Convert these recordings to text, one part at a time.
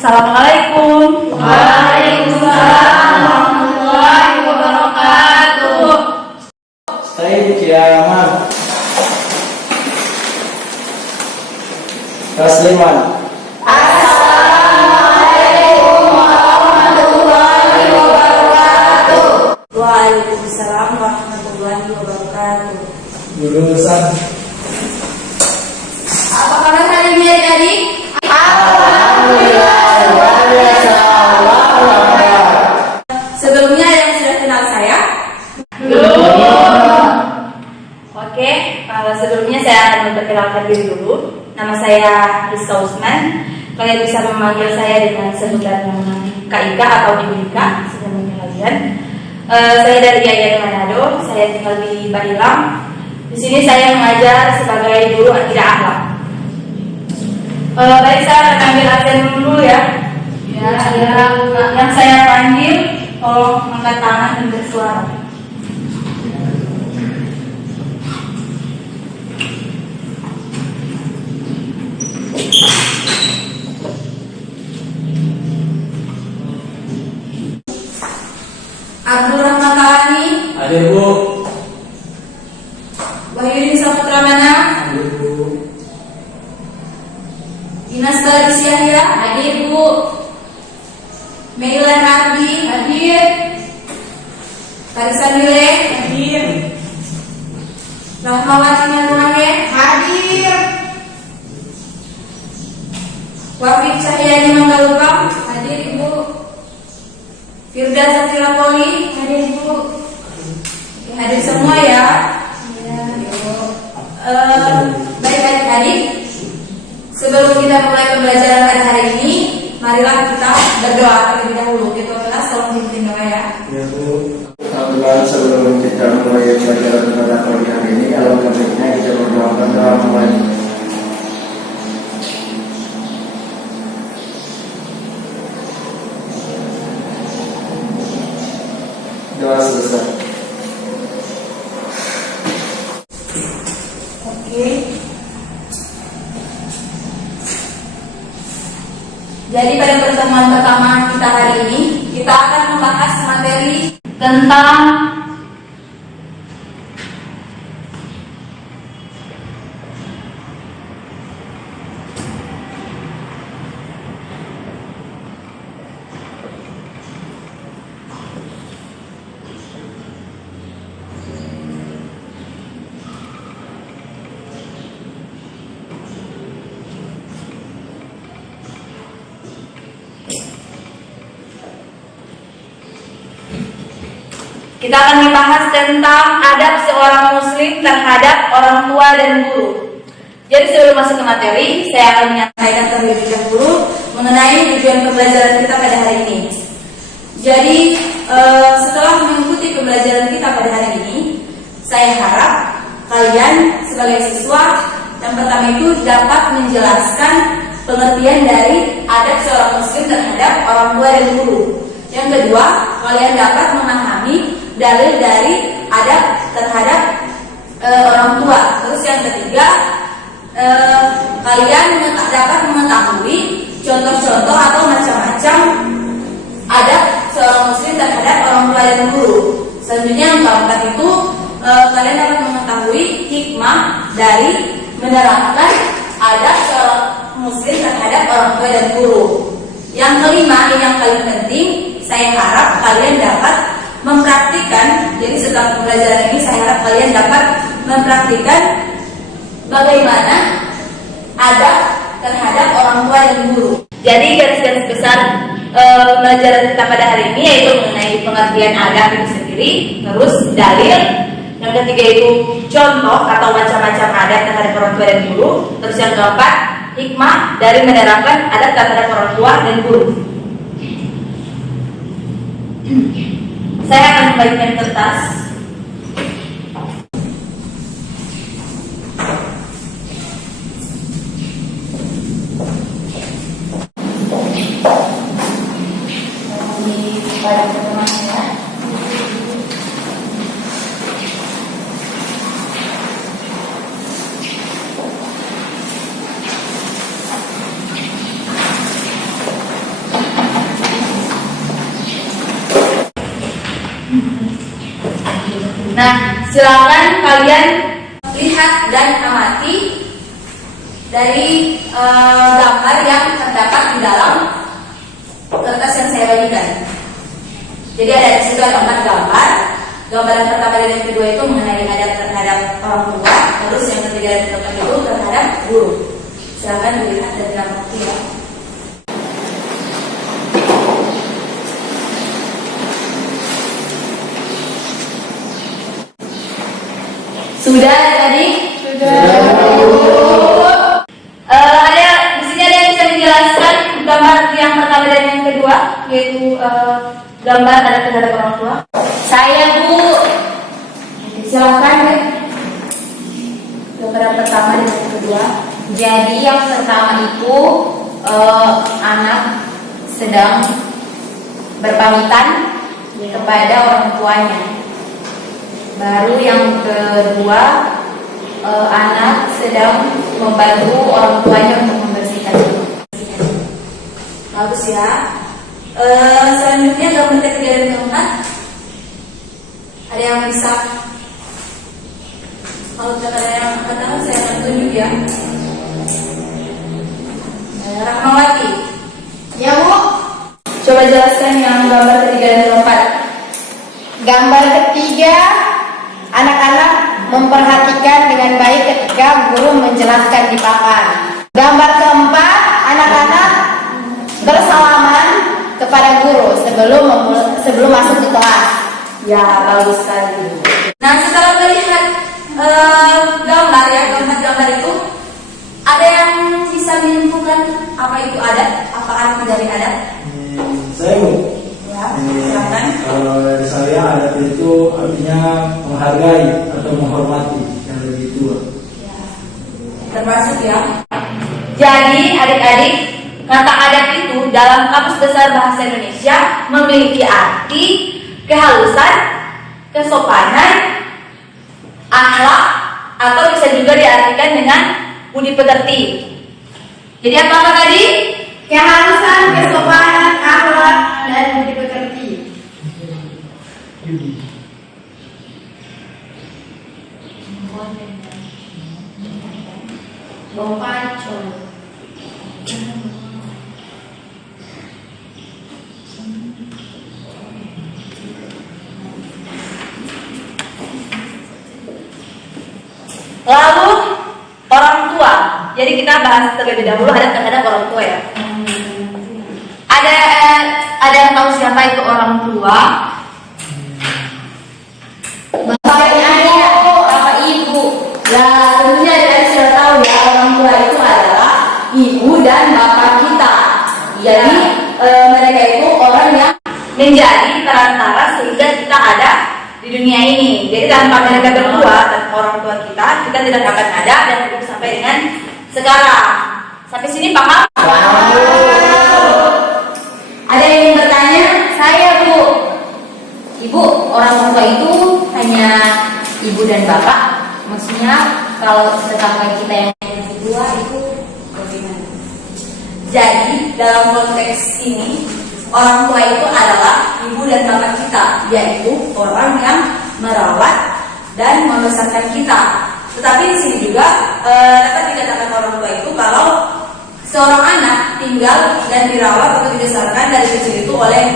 Assalamualaikum. Waalaikumsalam warahmatullahi wabarakatuh. Stay kiamat. Tasliman. Assalamualaikum warahmatullahi wabarakatuh. Waalaikumsalam warahmatullahi wabarakatuh. Jurusan. Apa kabar hari ini adik-adik? Alhamdulillah luar biasa. Sebelumnya yang sudah kenal saya? Belum. Oke, sebelumnya saya akan memperkenalkan diri dulu. Nama saya Rizka Usman. Kalian bisa memanggil saya dengan sebutan Kak Ika atau Ibu Ika, sebenarnya kalian. Saya dari Yayasan Manado. Saya tinggal di Badilang. Di sini saya mengajar sebagai guru akidah akhlak. Baik, saya akan ambil absen dulu ya. Yang saya panggil, tolong angkat tangan dan bersuara. Abdul Rahman Kalani, Hadir Bu. Wahyudin Saputra Mana, Hadir Bu. Dinas Baladis Yahya, Hadir Bu. Meilan Ardi, Hadir. Karisan Wile, Hadir. Rahmawati Nyarumahe, Hadir. Wafid Cahyadi Manggalukam, Hadir Ibu. Firda Satila Poli, Hadir Bu. hadir semua ya. Baik adik-adik, sebelum kita mulai pembelajaran pada hari ini, marilah kita berdoa terlebih dahulu. Kita kelas tolong pimpin doa ya. Ya Bu. Alhamdulillah sebelum kita mulai pelajaran pada pagi hari ini, alangkah baiknya kita berdoakan doa mulai. Doa selesai. Oke. Jadi pada pertemuan pertama kita hari ini, kita akan membahas materi tentang kita akan membahas tentang adab seorang muslim terhadap orang tua dan guru. Jadi sebelum masuk ke materi, saya akan menyampaikan terlebih dahulu mengenai tujuan pembelajaran kita pada hari ini. Jadi setelah mengikuti pembelajaran kita pada hari ini, saya harap kalian sebagai siswa yang pertama itu dapat menjelaskan pengertian dari adab seorang muslim terhadap orang tua dan guru. Yang kedua, kalian dapat memahami dalil dari adab terhadap orang tua. Terus yang ketiga, kalian dapat mengetahui contoh-contoh atau macam-macam adab seorang muslim terhadap orang tua dan guru. Selanjutnya yang keempat itu, kalian dapat mengetahui hikmah dari menerapkan adab seorang muslim terhadap orang tua dan guru. Yang kelima, ini yang paling penting, saya harap kalian dapat mempraktikkan. Jadi setelah pembelajaran ini saya harap kalian dapat mempraktikkan bagaimana adab terhadap orang tua dan guru. Jadi garis-garis besar pembelajaran kita pada hari ini yaitu mengenai pengertian adab itu sendiri, terus dalil, yang ketiga itu contoh atau macam-macam adab terhadap orang tua dan guru, terus yang keempat hikmah dari menerapkan adab terhadap orang tua dan guru. Saya akan membagikan kertas. silakan kalian lihat dan amati dari gambar yang terdapat di dalam kertas yang saya bagikan. Jadi ada di situ ada 4 gambar. Gambar yang pertama dan yang kedua itu mengenai adab terhadap orang tua. Terus yang ketiga dan keempat itu terhadap guru. Silakan dilihat dan diamati ya. Sudah tadi? Sudah. Ada di sini ada yang bisa dijelaskan gambar yang pertama dan yang kedua, yaitu gambar adab terhadap orang tua. Saya, Bu. Silakan deh. Gambar yang pertama dan yang kedua. Jadi yang pertama itu anak sedang berpamitan kepada orang tuanya. Baru yang kedua anak sedang membantu orang tuanya untuk membersihkan. Bagus ya. Selanjutnya gambar ketiga dan keempat. Ada yang bisa? Kalau tidak ada yang pertama saya akan tunjuk ya. Rahmawati. Ya, Bu. Coba jelaskan yang gambar ketiga dan keempat. Gambar ketiga, anak-anak memperhatikan dengan baik ketika guru menjelaskan di papan. Gambar keempat, anak-anak bersalaman kepada guru sebelum masuk ke kelas. Ya, bagus sekali. Nah, setelah melihat gambar ya, gambar itu, ada yang bisa menentukan apa itu adat, apa arti dari adat? Saya Bu. Ya, silakan. Kalau dari saya adat itu artinya menghargai atau menghormati yang lebih tua. Ya, termasuk ya. Jadi adik-adik, kata adat itu dalam Kamus Besar Bahasa Indonesia memiliki arti kehalusan, kesopanan, akhlak, atau bisa juga diartikan dengan budi pekerti. Jadi apa tadi? Kehalusan, kesopanan, akhlak, dan budi pekerti. Bompacol. Lalu orang tua. Jadi kita bahas terlebih dahulu adat terhadap orang tua ya. Ada yang tahu siapa itu orang tua? Bapaknya ayah, apa ibu? Nah, tentunya adik-adik sudah tahu ya, orang tua itu adalah ibu dan bapak kita. Jadi mereka itu orang yang menjadi perantara sehingga kita ada di dunia ini. Jadi tanpa mereka berdua dan orang tua kita tidak akan ada dan hidup sampai dengan sekarang. Sampai sini paham? Ada yang ingin bertanya? Saya, Bu. Ibu, orang tua itu hanya ibu dan bapak. Maksudnya kalau tetangga kita yang kedua itu bagaimana? Jadi dalam konteks ini orang tua itu adalah ibu dan bapak kita, yaitu orang yang merawat dan membesarkan kita. Tetapi di sini juga dapat dikatakan orang tua itu kalau seorang anak tinggal dan dirawat atau dibesarkan dari kecil itu oleh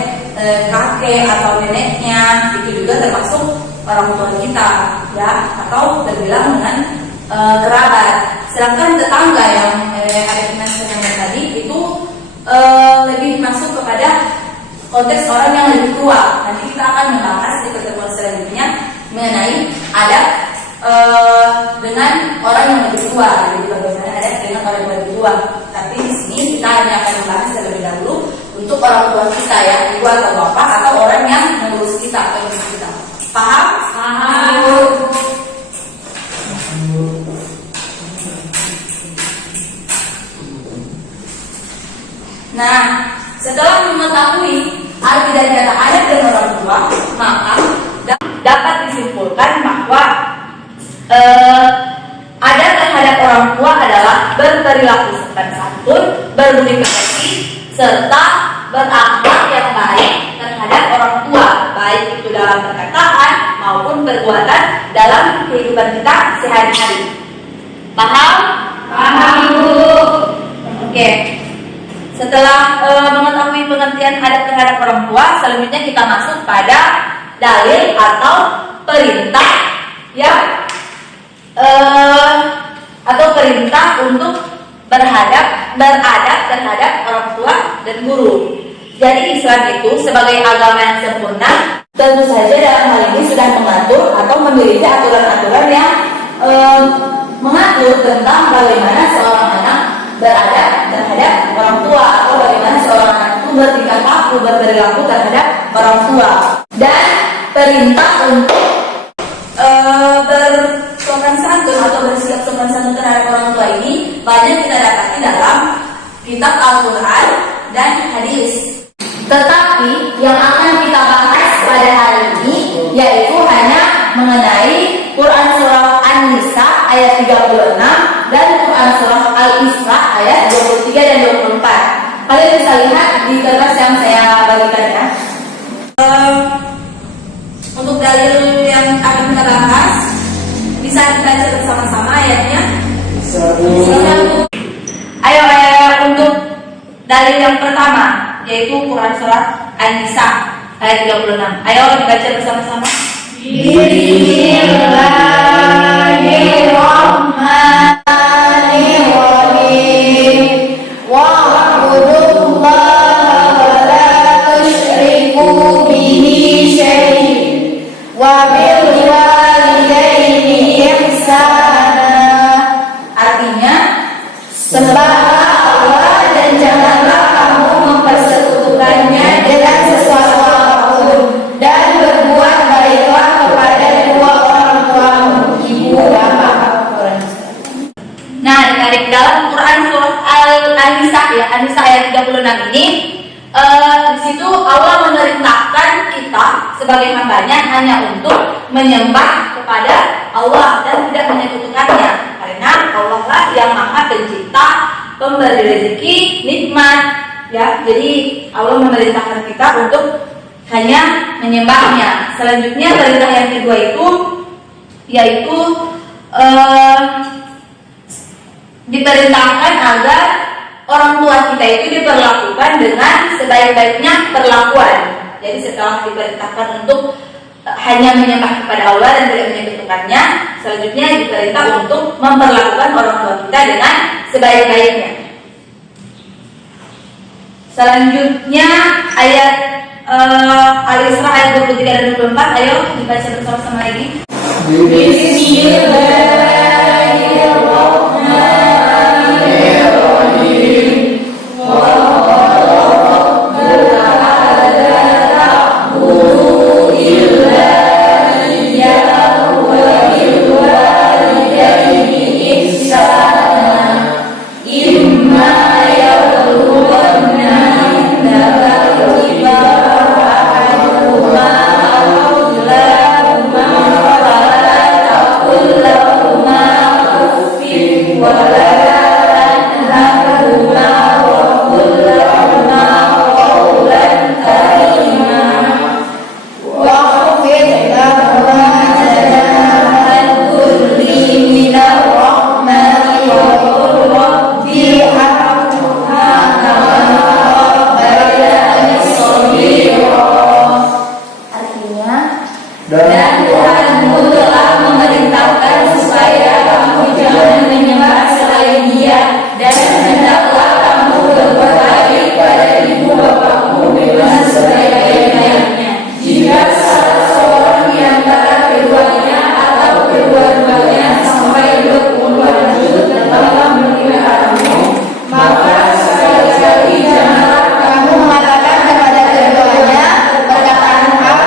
kakek atau neneknya, itu juga termasuk orang tua kita, ya, atau terbilang dengan kerabat. Sedangkan tetangga yang ada di nasabah tadi itu lebih masuk kepada konteks orang yang lebih tua. Nanti kita akan membahas di pertemuan selanjutnya mengenai adat dengan orang yang lebih tua. Jadi bagaimana adat dengan orang yang lebih tua. Tapi di sini kita hanya akan membahas terlebih dahulu untuk orang tua kita ya, ibu atau bapak atau orang yang mengurus kita, pengurus kita. Paham? Paham. Nah, setelah mengetahui arti dari kata adat dan orang tua, maka dapat disimpulkan bahwa adat terhadap orang tua adalah berperilaku sopan santun, berbudi pekerti, serta berakhlak yang baik terhadap orang tua, baik itu dalam perkataan maupun perbuatan dalam kehidupan kita sehari-hari. Paham? Paham, Bu. Oke. Setelah mengetahui pengertian adab terhadap orang tua, selanjutnya kita masuk pada dalil atau perintah ya, atau perintah untuk beradab terhadap orang tua dan guru. Jadi Islam itu sebagai agama yang sempurna, tentu saja dalam hal ini sudah mengatur atau memiliki aturan-aturan yang mengatur tentang bagaimana seorang anak beradab terhadap orang tua, atau bagaimana seorang anak itu bertingkah laku, berperilaku terhadap orang tua, dan perintah untuk bersopan santun atau bersikap sopan santun terhadap orang tua ini banyak kita dapati dalam kitab Al-Quran dan hadis. Tetapi yang akan kita bahas pada hari ini yaitu hanya mengenai Quran surah An-Nisa ayat 36 dan Quran surah Al-Isra ayat 23 dan 24. Kalian bisa lihat di kertas yang saya bagikan ya. Untuk dalil yang akan kita bahas, bisa dibaca bersama-sama ayatnya. Ayo untuk dalil yang pertama, yaitu Quran surah An-Nisa ayat 36. Ayo dibaca bersama-sama. Bismillahirrahmanirrahim. Wa'budullaha wa la tusyriku bihi syai'an wa bil walidayni ihsana. Artinya, Sembahlah Allah dan janganlah kamu mempersekutukannya dengan sesuatu apapun, dan berbuat baiklah kepada dua orang tuamu, ibu bapak. nah ditarik dalam Quran surah Al-Nisa ya, An-Nisa ayat 36 ini, di situ Allah memerintahkan kita sebagai hambanya hanya untuk menyembah kepada Allah dan tidak menyekutukannya, karena Allah lah yang Maha Pencipta, pemberi rezeki, nikmat ya. Jadi Allah memerintahkan kita untuk hanya menyembahnya. Selanjutnya perintah yang kedua itu yaitu diperintahkan agar orang tua kita itu diperlakukan dengan sebaik-baiknya perlakuan. Jadi setelah diperintahkan untuk hanya menyembah kepada Allah dan tidak menyekutukannya, selanjutnya diperintah untuk memperlakukan orang tua kita dengan sebaik-baiknya. Selanjutnya ayat Al-Isra ayat 23 dan 24. Ayo dibaca bersama-sama lagi. Dan Tuhanmu telah memerintahkan supaya kamu jangan menyembah selain Dia, dan hendaklah kamu berbuat baik pada ibu bapakmu dengan sebaik-baiknya. Jika salah seorang di antara keduanya atau kedua-duanya sampai berumur lanjut dan telah meninggalkanmu, maka sekali-kali janganlah Kamu mengatakan kepada keduanya perkataan hak,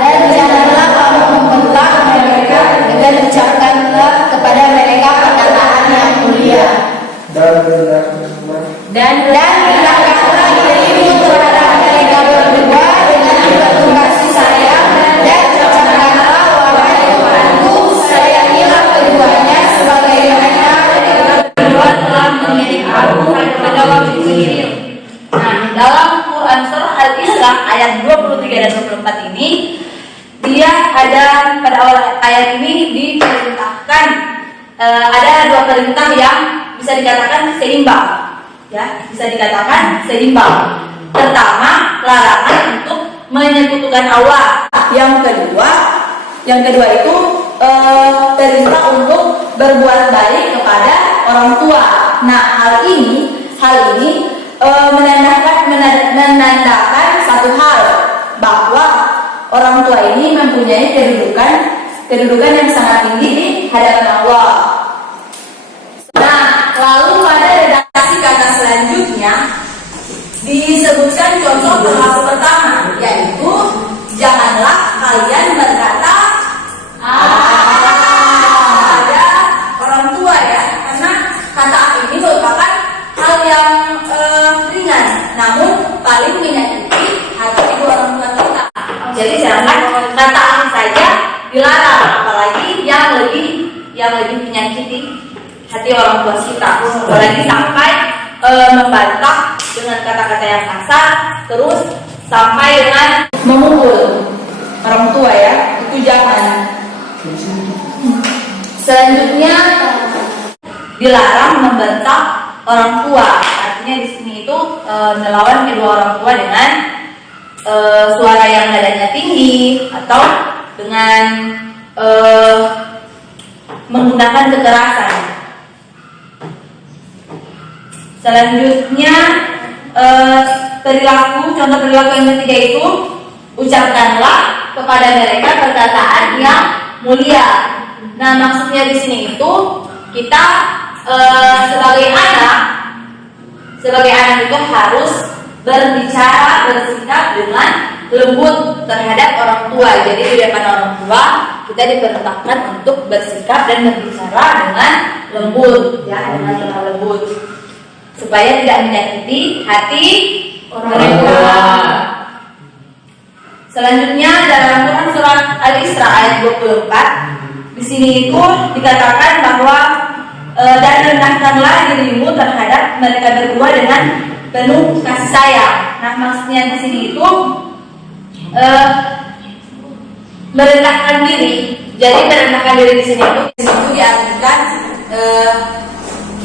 dan janganlah kamu membentak mereka dengan ucapkanlah kepada mereka perkataan yang mulia. Dan hendaklah dirimu terhadap mereka berdua dengan penuh kasih sayang, dan ucapkanlah, wahai Tuhanku, sayangilah keduanya sebagaimana berdua telah mendidik aku pada waktu kecil. Nah, dalam Quran surah Al-Isra ayat 23 dan 24 ini dia ada pada awal ayat ini diperintahkan ada dua perintah yang bisa dikatakan seimbang, ya, bisa dikatakan seimbang. Pertama, larangan untuk menyekutukan Allah. Yang kedua itu perintah untuk berbuat baik kepada orang tua. Nah, hal ini menandakan satu hal, bahwa orang tua ini mempunyai kedudukan yang sangat tinggi di hadapan Allah. Nah, lalu pada redaksi kata selanjutnya disebutkan contoh perilaku pertama, yaitu janganlah kalian berkata pada orang tua, ya, karena kata ini merupakan hal yang ringan, namun paling menyakiti hati kedua orang tua kita. Jadi jangan kata ini saja dilarang, apalagi yang lebih menyakiti hati orang tua kita, apalagi sampai membantah dengan kata-kata yang kasar, terus sampai dengan memukul orang tua, ya, itu jangan. Selanjutnya dilarang membentak orang tua, artinya di sini itu melawan kedua orang tua dengan suara yang nadanya tinggi atau dengan menggunakan kekerasan. Selanjutnya contoh perilaku yang ketiga itu ucapkanlah kepada mereka perkataan yang mulia. Nah, maksudnya di sini itu kita sebagai anak itu harus berbicara, bersikap dengan lembut terhadap orang tua. Jadi di depan orang tua kita diperintahkan untuk bersikap dan berbicara dengan lembut, ya, dengan lembut, supaya tidak menyakiti hati orang tua. Selanjutnya dalam Quran surat Al-Isra ayat 24, di sini itu dikatakan bahwa dan rendahkanlah dirimu terhadap mereka berdua dengan penuh kasih sayang. Nah, maksudnya di sini itu merendahkan diri. Jadi merendahkan diri di sini itu diartikan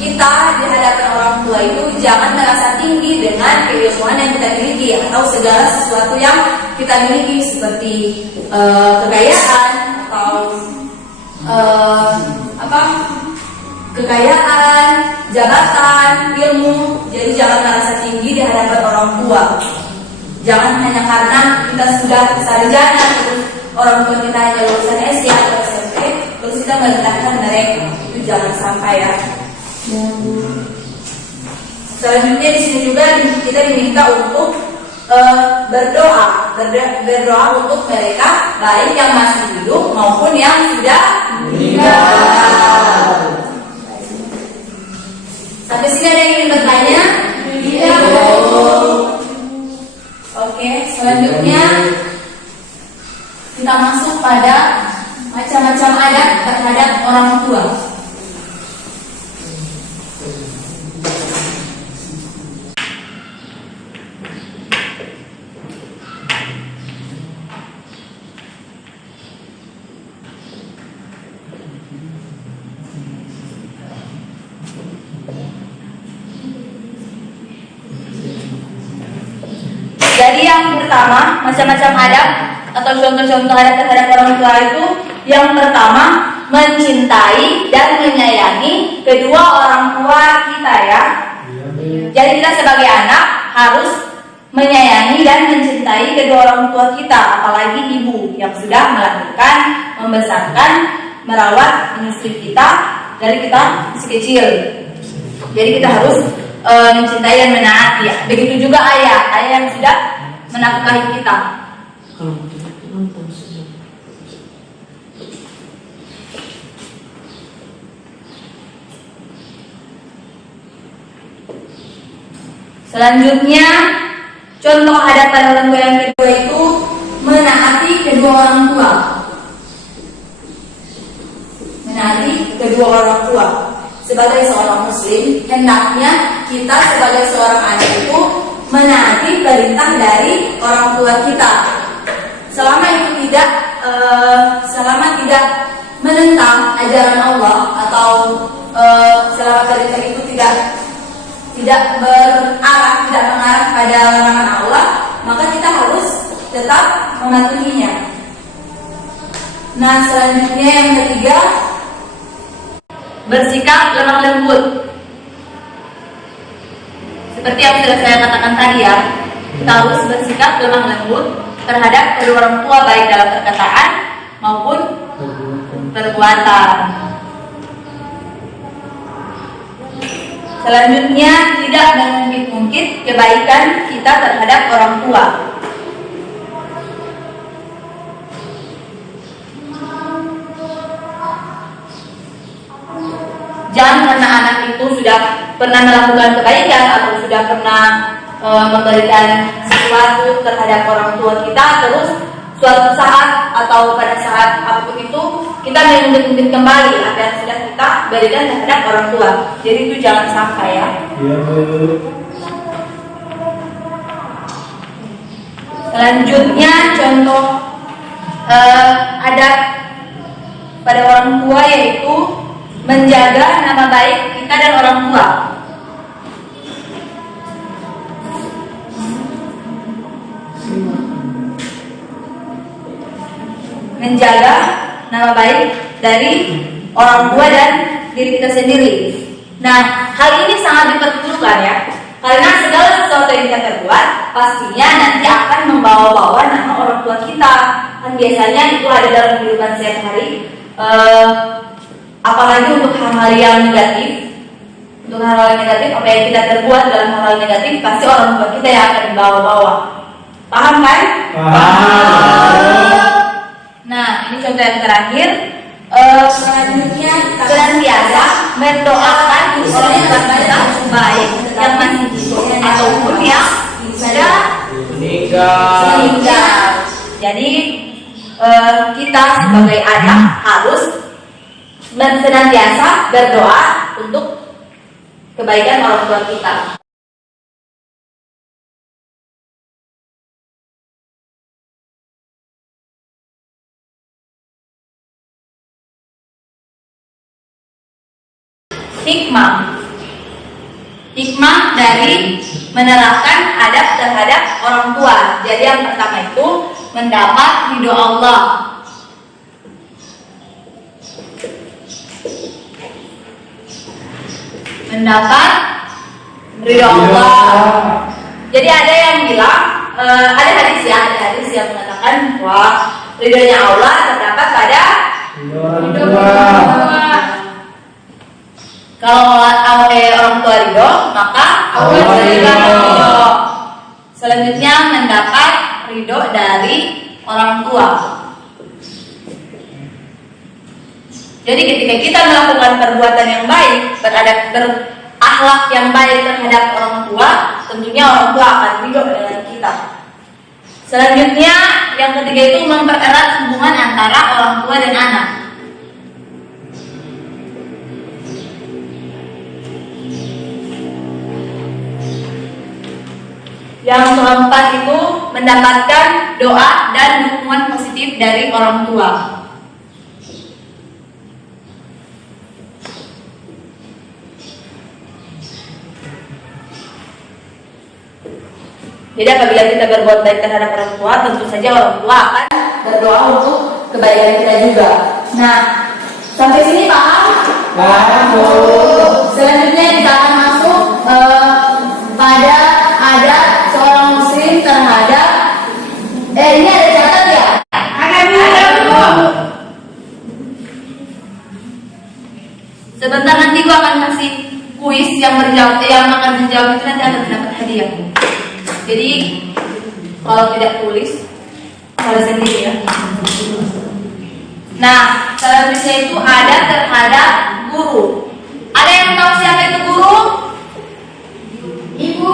kita di hadapan orang tua itu jangan merasa tinggi dengan keilmuan yang kita miliki atau segala sesuatu yang kita miliki seperti kekayaan atau kekayaan, jabatan, ilmu. Jadi jangan merasa tinggi di hadapan orang tua. Jangan hanya karena kita sudah sarjana, terus orang tua kita hanya lulusan SD atau SMP, terus kita merendahkan mereka. Itu jangan sampai, ya. Selanjutnya di sini juga kita diminta untuk berdoa untuk mereka, baik yang masih hidup maupun yang sudah meninggal. Sampai sini ada yang ingin bertanya? Iya. Oke, selanjutnya kita masuk pada macam-macam adat terhadap orang tua. Jadi yang pertama, macam-macam adat atau contoh-contoh adat terhadap orang tua itu, yang pertama mencintai dan menyayangi kedua orang tua kita, ya. Jadi kita sebagai anak harus menyayangi dan mencintai kedua orang tua kita, apalagi ibu yang sudah melahirkan, membesarkan, merawat, menyusui kita dari kita masih kecil. Jadi kita harus mencintai dan menaati, ya. Begitu juga ayah yang sudah menafkahi kita. Selanjutnya, contoh adat pada orang tua yang kedua itu menaati kedua orang tua. Menaati kedua orang tua. Sebagai seorang muslim, hendaknya kita sebagai seorang anak itu menaati perintah dari orang tua kita. Selama itu tidak menentang ajaran Allah atau selama perintah itu tidak mengarah pada larangan Allah, maka kita harus tetap mematuhinya. Nah, selanjutnya yang ketiga, bersikap lemah lembut. Seperti yang sudah saya katakan tadi ya, kita harus bersikap lemah lembut terhadap kedua orang tua, baik dalam perkataan maupun perbuatan. Selanjutnya, tidak mengungkit-ungkit kebaikan kita terhadap orang tua. Jangan karena anak itu sudah pernah melakukan kebaikan atau sudah pernah memberikan sesuatu terhadap orang tua kita, terus suatu saat atau pada saat apapun itu kita mengungkit-ungkit kembali apa yang sudah kita berikan terhadap orang tua. Jadi itu jangan sampai ya. Selanjutnya contoh adab pada orang tua yaitu menjaga nama baik kita dan orang tua. Menjaga nama baik dari orang tua dan diri kita sendiri. Nah, hal ini sangat diperlukan ya, karena segala sesuatu yang kita perbuat pastinya nanti akan membawa-bawa nama orang tua kita. Kan biasanya itu ada dalam kehidupan sehari-hari. Apalagi untuk hal-hal yang negatif. Untuk hal-hal negatif, apa yang kita perbuat dalam hal-hal negatif, pasti orang tua kita yang akan dibawa-bawa. Paham kan? Paham. Nah, ini contoh yang terakhir. Selanjutnya, senantiasa mendoakan orang tua kita baik yang masih hidup ataupun yang sudah meninggal. Jadi kita sebagai anak harus senantiasa berdoa untuk kebaikan orang tua kita. Hikmah dari menerapkan adab terhadap orang tua. Jadi yang pertama itu mendapat ridho Allah. Mendapat ridho Allah. Jadi ada yang bilang, ada hadis yang mengatakan bahwa ridhonya Allah terdapat pada ridho orang tua. Kalau orang tua ridho, maka Allah juga ridho. Selanjutnya mendapat ridho dari orang tua. Jadi ketika kita melakukan perbuatan yang baik, berakhlak yang baik terhadap orang tua, tentunya orang tua akan ridho dengan kita. Selanjutnya yang ketiga itu mempererat hubungan antara orang tua dan anak. Yang keempat itu mendapatkan doa dan dukungan positif dari orang tua. Jadi apabila kita berbuat baik terhadap orang tua, tentu saja orang tua akan berdoa untuk kebaikan kita juga. Nah, sampai sini paham? Paham. Selanjutnya kita akan masuk pada adab seorang muslim terhadap ini ada catat ya? Ada Bu. Sebentar nanti gua akan kasih kuis yang akan menjawab itu nanti akan dapat hadiah. Jadi kalau tidak tulis harus sendiri ya. Nah, selanjutnya itu ada terhadap guru. Ada yang tahu siapa itu guru? Ibu.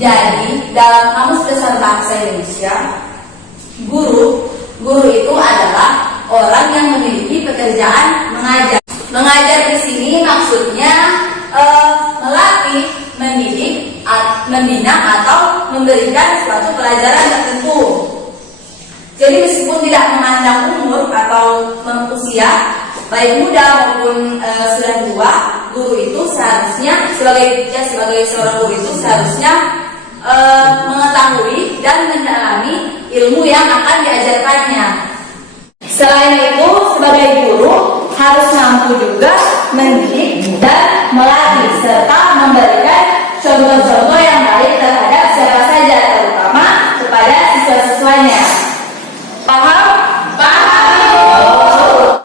Jadi dalam Kamus Besar Bahasa Indonesia, guru itu adalah orang yang memiliki pekerjaan mengajar. Mengajar di sini maksudnya melatih, mendidik, membina atau memberikan suatu tidak memandang umur atau usia, baik muda maupun sudah tua, guru itu seharusnya sebagai seorang guru itu seharusnya mengetahui dan mendalami ilmu yang akan diajarkannya. Selain itu, sebagai guru harus mampu juga mendidik dan melatih serta memberikan contoh-contoh yang baik terhadap siapa saja, terutama kepada siswa-siswanya. Paham? Paham.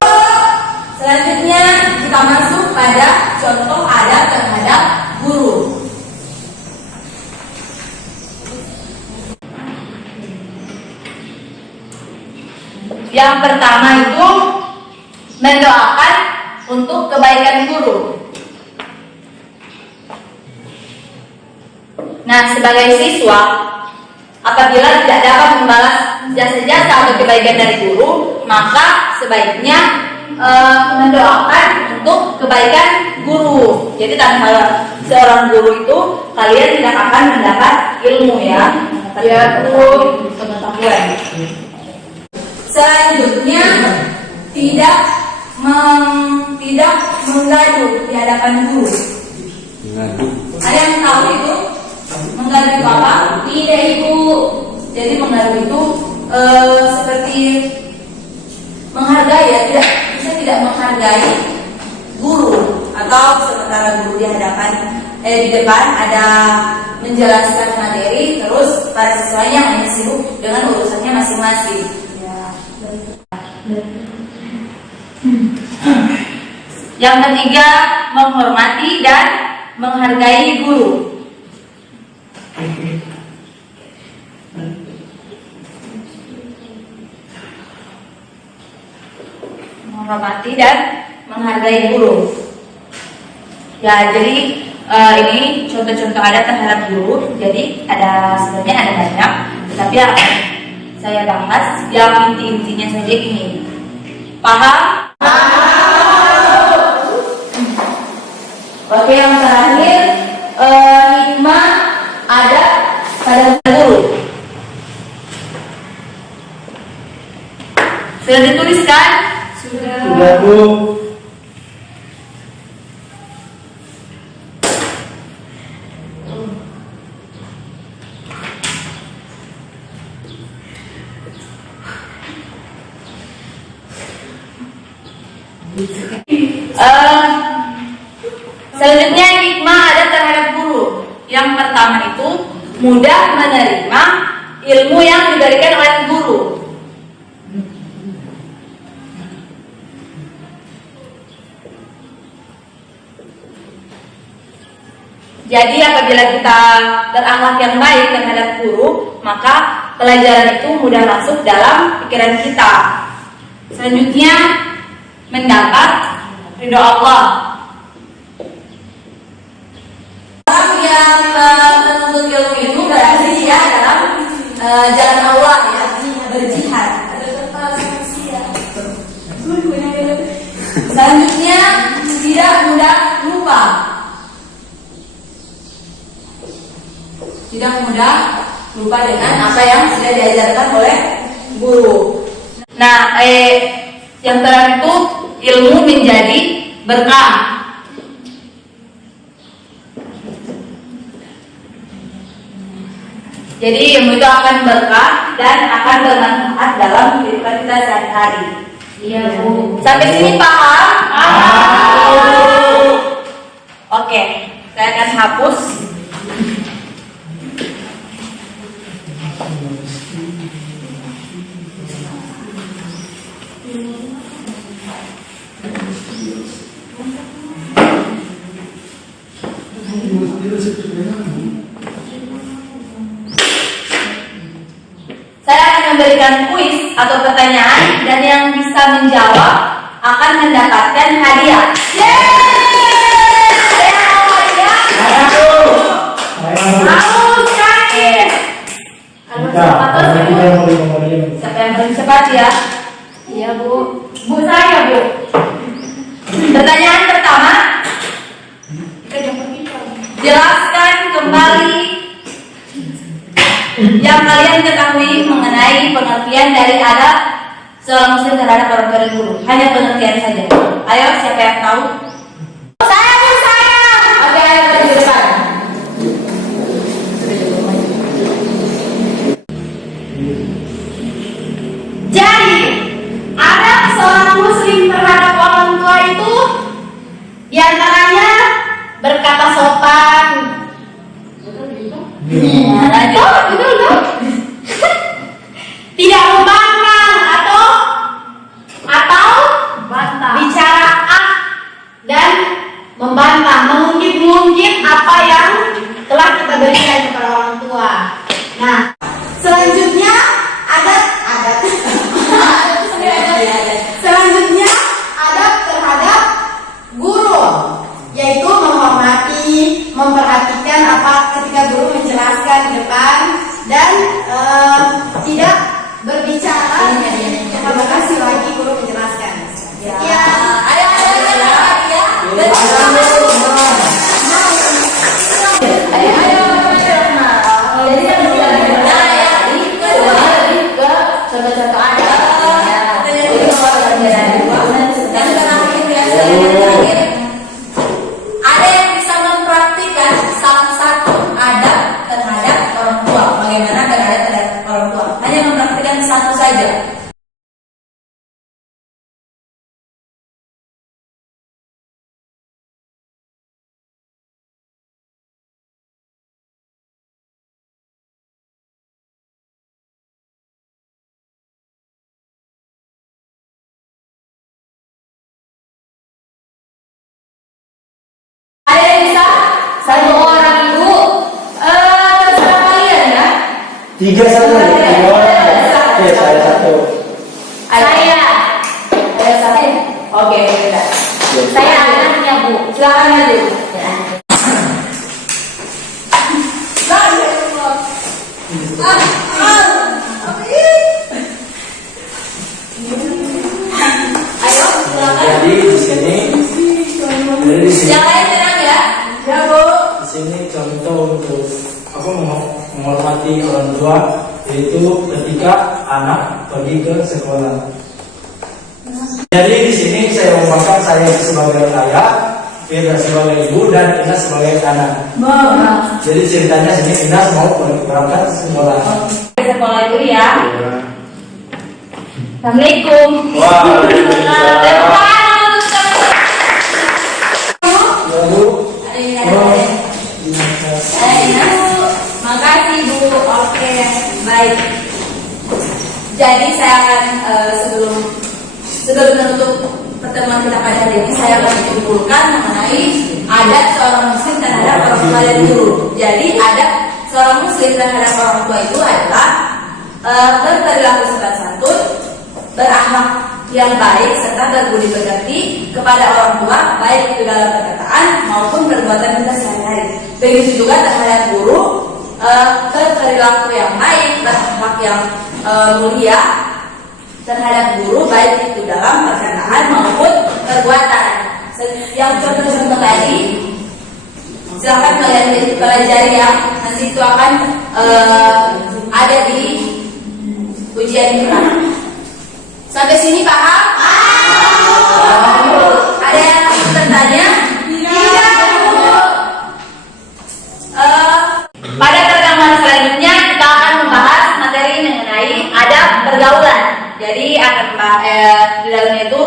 Selanjutnya kita masuk pada contoh adab terhadap guru. Yang pertama itu mendoakan untuk kebaikan guru. Nah, sebagai siswa, apabila tidak dapat membalas jasa-jasa atau kebaikan dari guru, maka sebaiknya mendoakan untuk kebaikan guru. Jadi tanpa seorang guru itu kalian tidak akan mendapat ilmu pengetahuan. Selanjutnya tidak menggaduh di hadapan guru. Ada yang tahu itu? Menggaduh itu apa? Tidak, Ibu. Jadi menggaduh itu seperti menghargai ya, tidak menghargai guru, atau sementara guru di depan ada menjelaskan materi, terus para siswanya hanya sibuk dengan urusannya masing-masing. Yang ketiga, menghormati dan menghargai guru. Menghormati dan menghargai guru. Ya, jadi ini contoh-contoh adab terhadap guru. Jadi sebenarnya ada banyak, tetapi akan saya bahas yang inti-intinya saja ini. Paham? Oke, yang terakhir hikmah adab pada guru. Sudah dituliskan? Sudah, Bu. Selanjutnya hikmah adab terhadap guru. Yang pertama itu mudah menerima ilmu yang diberikan oleh guru. Jadi apabila kita berakhlak yang baik terhadap guru, maka pelajaran itu mudah masuk dalam pikiran kita. Selanjutnya mendapat ridho Allah. Orang yang menuntut ilmu itu berarti ya dalam jalan Allah ya, berjihad. Selanjutnya tidak mudah lupa. Tidak mudah lupa dengan apa yang sudah diajarkan oleh guru. Nah, yang terakhir itu ilmu menjadi berkah. Jadi ilmu itu akan berkah dan akan bermanfaat dalam kehidupan kita sehari-hari. Iya, Bu. Sampai sini paham? Paham. Oke, saya akan hapus. Saya akan memberikan kuis atau pertanyaan, dan yang bisa menjawab akan mendapatkan hadiah. Mau sekali. Siapa yang paling cepat ya? Iya, Bu. Bu saya, Bu. Pertanyaan pertama. Jelaskan kembali yang kalian ketahui mengenai pengertian dari adab seorang muslim terhadap orang tua dan guru. Hanya pengertian saja. Ayo, siapa yang tahu? Saya. Oke, ayo kita di depan. Jadi, adab seorang muslim terhadap orang tua itu diantaranya berkata sopan. Betul. Tidak membangkang atau bicara dan membantah, mengungkit apa yang telah kita berikan kepada orang tua. Nah, selanjutnya selanjutnya adab terhadap guru, yaitu menghormati, memperhatikan apa ketika guru menjelaskan di depan dan tidak berbicara ketika si lagi guru menjelaskan. Ya, ada. Ada yang bisa mempraktikkan salah satu adab terhadap orang tua. Bagaimana adab terhadap orang tua? Hanya mempraktikkan satu saja. Ada yang bisa? Satu orang ibu. Terserah kalian ya. 3 saja. Oke, saya 1. Saya. Ada satu. Oke, kita. Saya anaknya Bu. Silakan aja. Ya. Ayo, silakan. Jadi di sini Yang lain tenang ya. Ya, Bu. Di sini contoh untuk menghormati orang tua, yaitu ketika anak pergi ke sekolah. Jadi di sini saya umpamakan saya sebagai ayah, Firda sebagai ibu, dan Ina sebagai anak. Jadi ceritanya sini Ina mau berangkat sekolah. Sekolah dulu ya. Assalamualaikum. Lalu Makasih Bu. Oke, baik. Jadi saya akan sebelum menutup pertemuan kita pada hari ini, saya akan menyimpulkan mengenai adab seorang muslim terhadap orang tua dan guru. Jadi adab seorang muslim terhadap orang tua itu adalah berperilaku sopan santun, berakhlak yang baik serta berbudi pekerti kepada orang tua, baik itu dalam perkataan maupun perbuatan kita sehari-hari. Begitu juga terhadap guru, berperilaku yang baik, berakhlak yang mulia terhadap guru, baik itu dalam perkataan maupun perbuatan. Yang contoh-contoh tadi silahkan kalian pelajari ya, nanti itu akan ada di ujian kita. Sampai sini paham? Ada yang bertanya? Tidak. Pada pertemuan selanjutnya kita akan membahas materi mengenai adab pergaulan. Jadi akan di dalamnya itu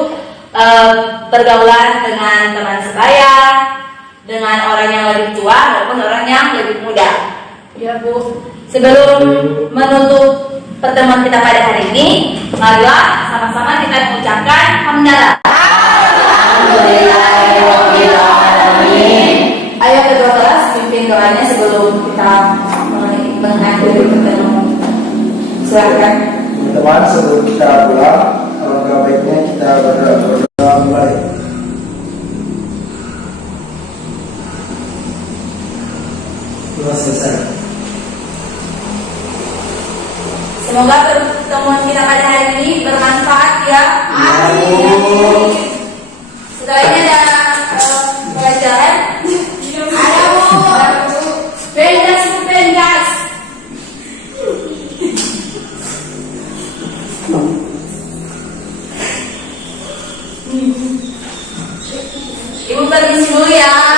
pergaulan dengan teman sebaya, dengan orang yang lebih tua maupun orang yang lebih muda. Ya Bu. Sebelum menutup pertemuan kita pada hari ini, marilah sama-sama kita mengucapkan hamdalah. Ayo kedua kelas pimpin doanya sebelum kita mengakhiri pertemuan. Silakan. teman-teman, sebelum kita pulang, alangkah baiknya kita berdoa mulai. Sudah selesai. Semoga pertemuan kita pada hari ini bermanfaat ya. Amin. Setelah ini ada pelajaran. Ada Bu. Pendas. Ibu permisi dulu ya.